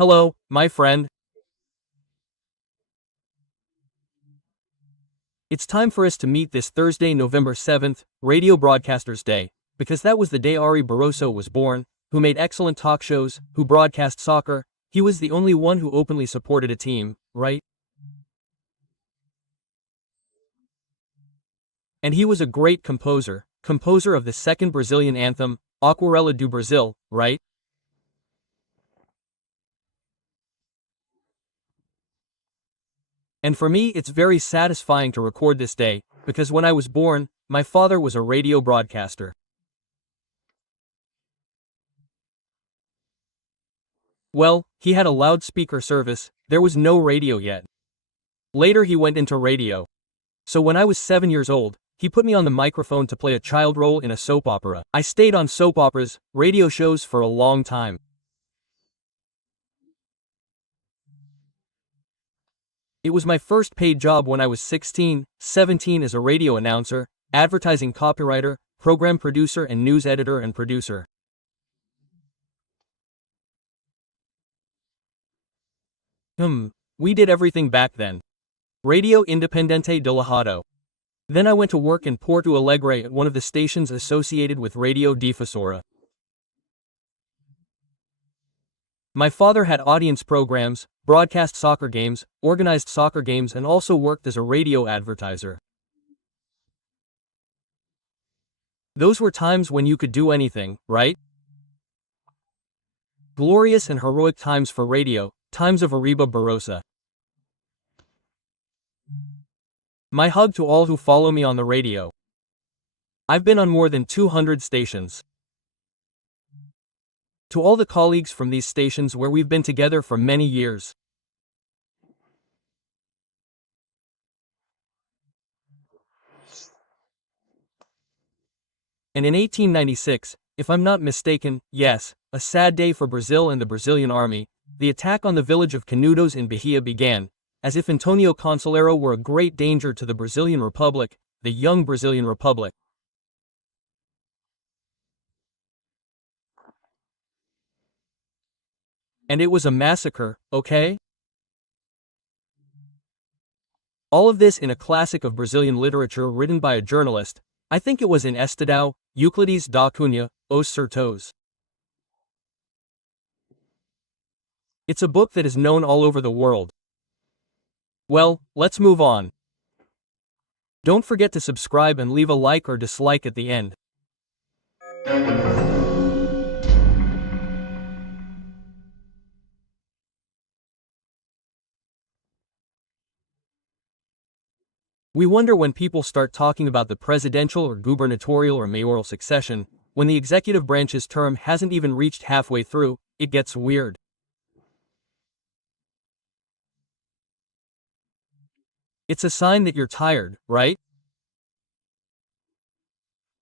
Hello, my friend. It's time for us to meet this Thursday, November 7th, Radio Broadcasters Day, because that was the day Ari Barroso was born, who made excellent talk shows, who broadcast soccer. He was the only one who openly supported a team, right? And he was a great composer of the second Brazilian anthem, Aquarela do Brasil, right? And for me, it's very satisfying to record this day, because when I was born, my father was a radio broadcaster. Well, he had a loudspeaker service, there was no radio yet. Later he went into radio. So when I was 7 years old, he put me on the microphone to play a child role in a soap opera. I stayed on soap operas, radio shows for a long time. It was my first paid job when I was 16, 17 as a radio announcer, advertising copywriter, program producer and news editor and producer. We did everything back then. Radio Independente de Lajado. Then I went to work in Porto Alegre at one of the stations associated with Radio Difusora. My father had audience programs, broadcast soccer games, organized soccer games and also worked as a radio advertiser. Those were times when you could do anything, right? Glorious and heroic times for radio, times of Ariba Barrosa. My hug to all who follow me on the radio. I've been on more than 200 stations. To all the colleagues from these stations where we've been together for many years. And in 1896, if I'm not mistaken, yes, a sad day for Brazil and the Brazilian army, the attack on the village of Canudos in Bahia began, as if Antonio Conselheiro were a great danger to the Brazilian Republic, the young Brazilian Republic. And it was a massacre, okay? All of this in a classic of Brazilian literature written by a journalist, I think it was in Estudão, Euclides da Cunha, Os Sertões. It's a book that is known all over the world. Well, let's move on. Don't forget to subscribe and leave a like or dislike at the end. We wonder when people start talking about the presidential or gubernatorial or mayoral succession, when the executive branch's term hasn't even reached halfway through, it gets weird. It's a sign that you're tired, right?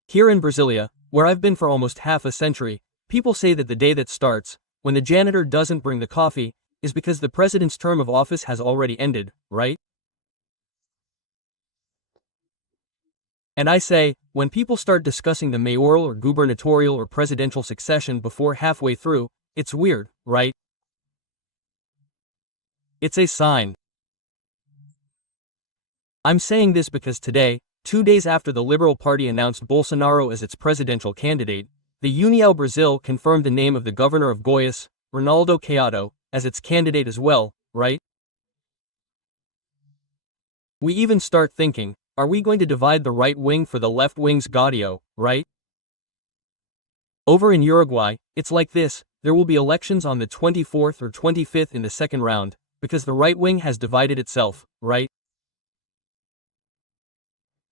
Here in Brasilia, where I've been for almost half a century, people say that the day that starts, when the janitor doesn't bring the coffee, is because the president's term of office has already ended, right? And I say, when people start discussing the mayoral or gubernatorial or presidential succession before halfway through, it's weird, right? It's a sign. I'm saying this because today, 2 days after the Liberal Party announced Bolsonaro as its presidential candidate, the União Brasil confirmed the name of the governor of Goiás, Ronaldo Caiado, as its candidate as well, right? We even start thinking, are we going to divide the right wing for the left wing's Gaudio, right? Over in Uruguay, it's like this, there will be elections on the 24th or 25th in the second round, because the right wing has divided itself, right?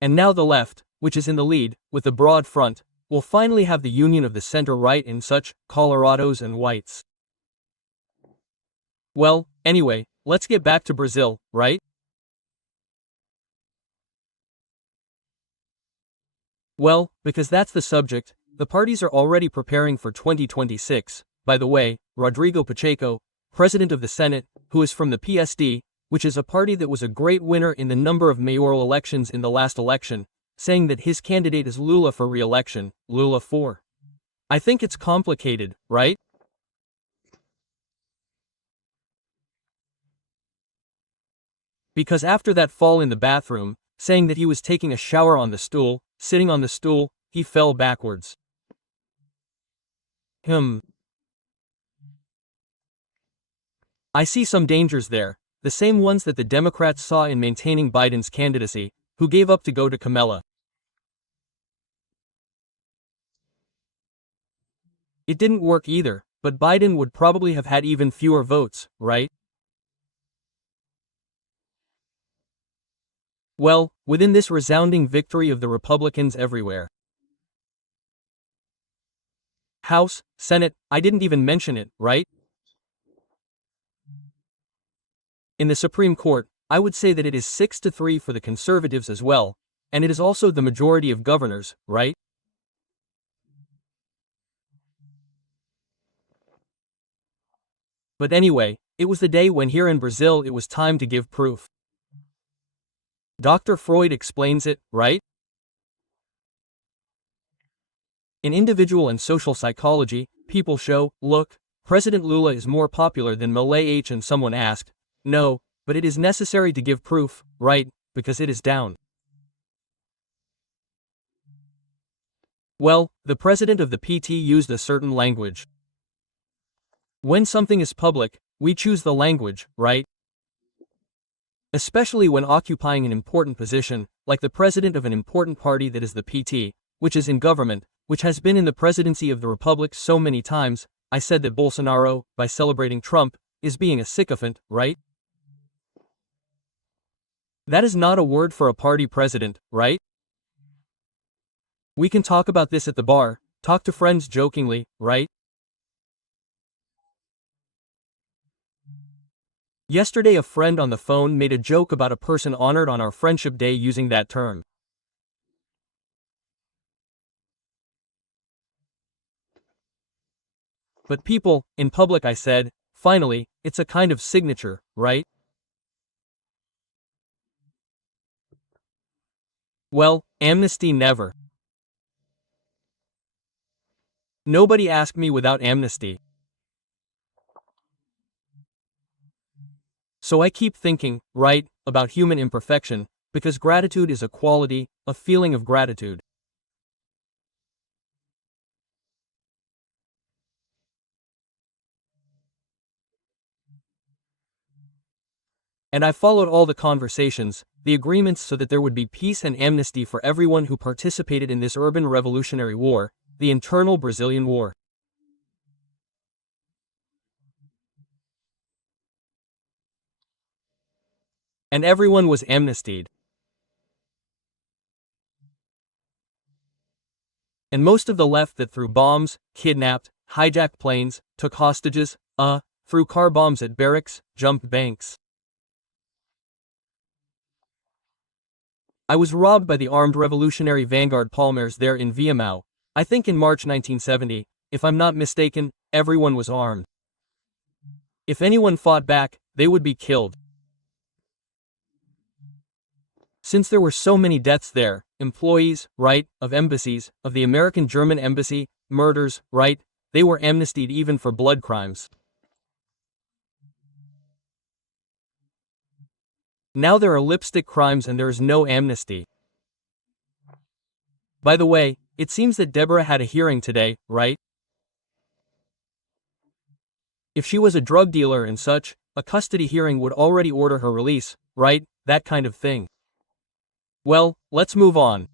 And now the left, which is in the lead, with the broad front, will finally have the union of the center-right in such Colorados and whites. Well, anyway, let's get back to Brazil, right? Well, because that's the subject, the parties are already preparing for 2026. By the way, Rodrigo Pacheco, president of the Senate, who is from the PSD, which is a party that was a great winner in the number of mayoral elections in the last election, saying that his candidate is Lula for re-election, Lula 4. I think it's complicated, right? Because after that fall in the bathroom, saying that he was taking a shower on the stool, sitting on the stool, he fell backwards. I see some dangers there, the same ones that the Democrats saw in maintaining Biden's candidacy, who gave up to go to Kamala. It didn't work either, but Biden would probably have had even fewer votes, right? Well, within this resounding victory of the Republicans everywhere. House, Senate, I didn't even mention it, right? In the Supreme Court, I would say that it is 6-3 for the conservatives as well, and it is also the majority of governors, right? But anyway, it was the day when here in Brazil it was time to give proof. Dr. Freud explains it, right? In individual and social psychology, people show, look, President Lula is more popular than Malay H, and someone asked, no, but it is necessary to give proof, right, because it is down. Well, the president of the PT used a certain language. When something is public, we choose the language, right? Especially when occupying an important position, like the president of an important party that is the PT, which is in government, which has been in the presidency of the republic so many times. I said that Bolsonaro, by celebrating Trump, is being a sycophant, right? That is not a word for a party president, right? We can talk about this at the bar, talk to friends jokingly, right? Yesterday a friend on the phone made a joke about a person honored on our friendship day using that term. But people, in public, I said, finally, it's a kind of signature, right? Well, amnesty never. Nobody asked me without amnesty. So I keep thinking, right, about human imperfection, because gratitude is a quality, a feeling of gratitude. And I followed all the conversations, the agreements, so that there would be peace and amnesty for everyone who participated in this urban revolutionary war, the internal Brazilian war. And everyone was amnestied. And most of the left that threw bombs, kidnapped, hijacked planes, took hostages, threw car bombs at barracks, jumped banks. I was robbed by the armed revolutionary vanguard Palmares there in Viamão, I think in March 1970, if I'm not mistaken. Everyone was armed. If anyone fought back, they would be killed. Since there were so many deaths there, employees, right, of embassies, of the American German embassy, murders, right, they were amnestied even for blood crimes. Now there are lipstick crimes and there is no amnesty. By the way, it seems that Deborah had a hearing today, right? If she was a drug dealer and such, a custody hearing would already order her release, right, that kind of thing. Well, let's move on.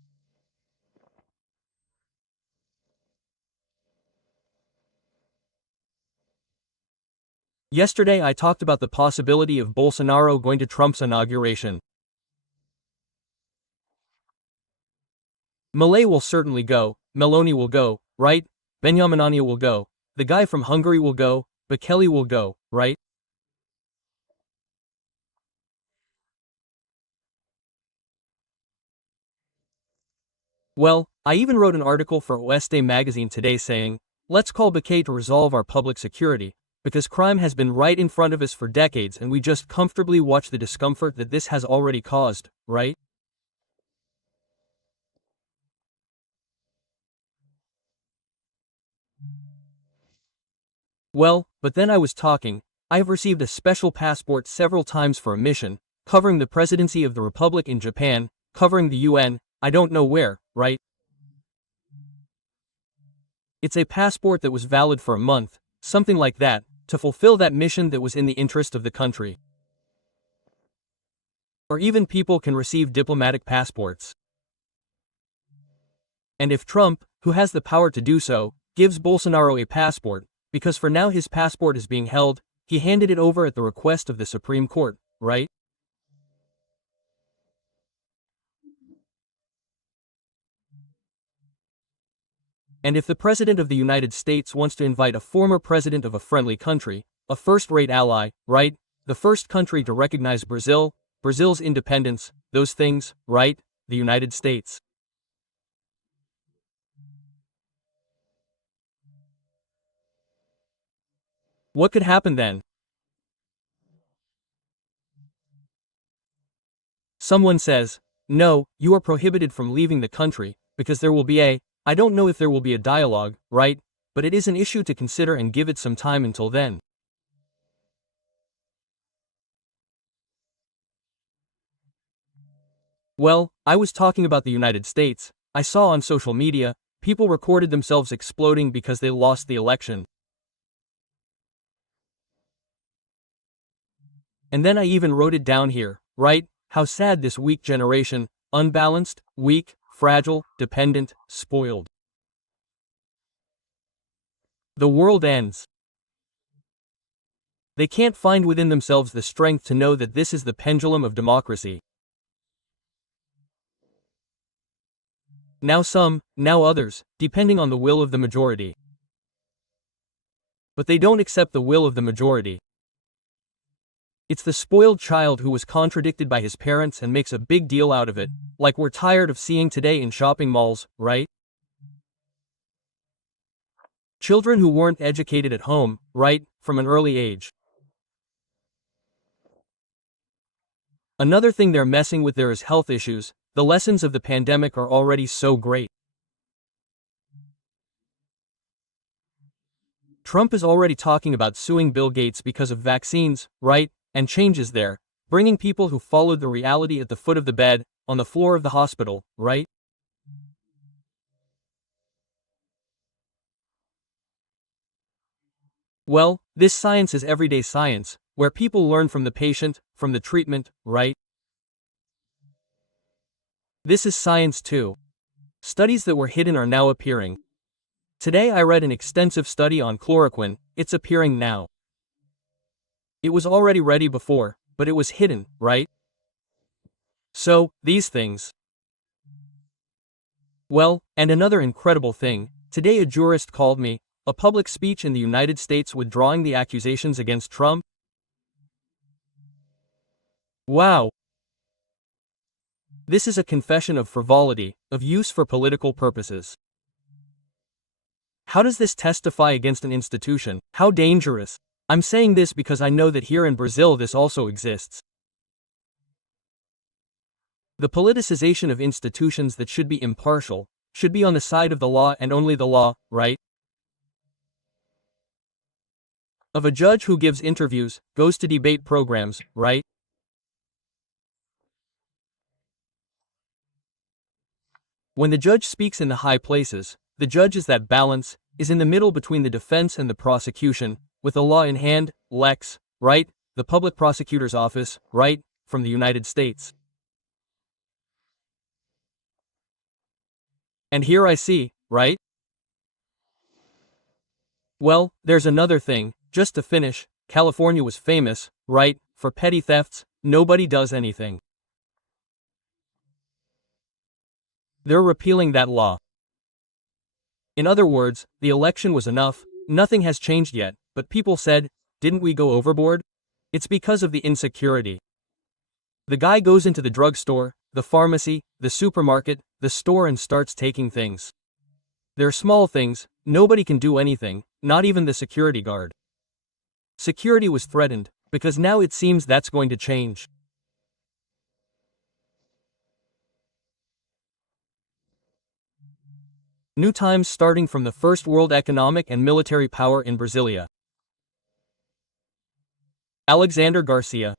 Yesterday I talked about the possibility of Bolsonaro going to Trump's inauguration. Malay will certainly go, Meloni will go, right? Benyaminania will go, the guy from Hungary will go, Bekele will go, right? Well, I even wrote an article for Oeste magazine today saying, let's call Bekele to resolve our public security, because crime has been right in front of us for decades and we just comfortably watch the discomfort that this has already caused, right? Well, but then I was talking, I have received a special passport several times for a mission, covering the presidency of the Republic in Japan, covering the UN, I don't know where, right? It's a passport that was valid for a month, something like that, to fulfill that mission that was in the interest of the country. Or even people can receive diplomatic passports. And if Trump, who has the power to do so, gives Bolsonaro a passport, because for now his passport is being held, he handed it over at the request of the Supreme Court, right? And if the President of the United States wants to invite a former president of a friendly country, a first-rate ally, right? The first country to recognize Brazil, Brazil's independence, those things, right? The United States. What could happen then? Someone says, no, you are prohibited from leaving the country, because there will be I don't know if there will be a dialogue, right? But it is an issue to consider and give it some time until then. Well, I was talking about the United States. I saw on social media, people recorded themselves exploding because they lost the election. And then I even wrote it down here, right? How sad this weak generation, unbalanced, weak, fragile, dependent, spoiled. The world ends. They can't find within themselves the strength to know that this is the pendulum of democracy. Now some, now others, depending on the will of the majority. But they don't accept the will of the majority. It's the spoiled child who was contradicted by his parents and makes a big deal out of it, like we're tired of seeing today in shopping malls, right? Children who weren't educated at home, right, from an early age. Another thing they're messing with there is health issues. The lessons of the pandemic are already so great. Trump is already talking about suing Bill Gates because of vaccines, right, and changes there, bringing people who followed the reality at the foot of the bed, on the floor of the hospital, right? Well, this science is everyday science, where people learn from the patient, from the treatment, right? This is science too. Studies that were hidden are now appearing. Today I read an extensive study on chloroquine, it's appearing now. It was already ready before, but it was hidden, right? So, these things. Well, and another incredible thing, today a jurist called me, a public speech in the United States withdrawing the accusations against Trump. Wow! This is a confession of frivolity, of use for political purposes. How does this testify against an institution? How dangerous? I'm saying this because I know that here in Brazil this also exists. The politicization of institutions that should be impartial, should be on the side of the law and only the law, right? Of a judge who gives interviews, goes to debate programs, right? When the judge speaks in the high places, the judge is that balance, is in the middle between the defense and the prosecution, with the law in hand, lex, right? The public prosecutor's office, right? From the United States. And here I see, right? Well, there's another thing, just to finish, California was famous, right, for petty thefts, nobody does anything. They're repealing that law. In other words, the election was enough, nothing has changed yet, but people said, didn't we go overboard? It's because of the insecurity. The guy goes into the drugstore, the pharmacy, the supermarket, the store and starts taking things. They're small things, nobody can do anything, not even the security guard. Security was threatened, because now it seems that's going to change. New times starting from the first world economic and military power in Brasilia. Alexandre Garcia.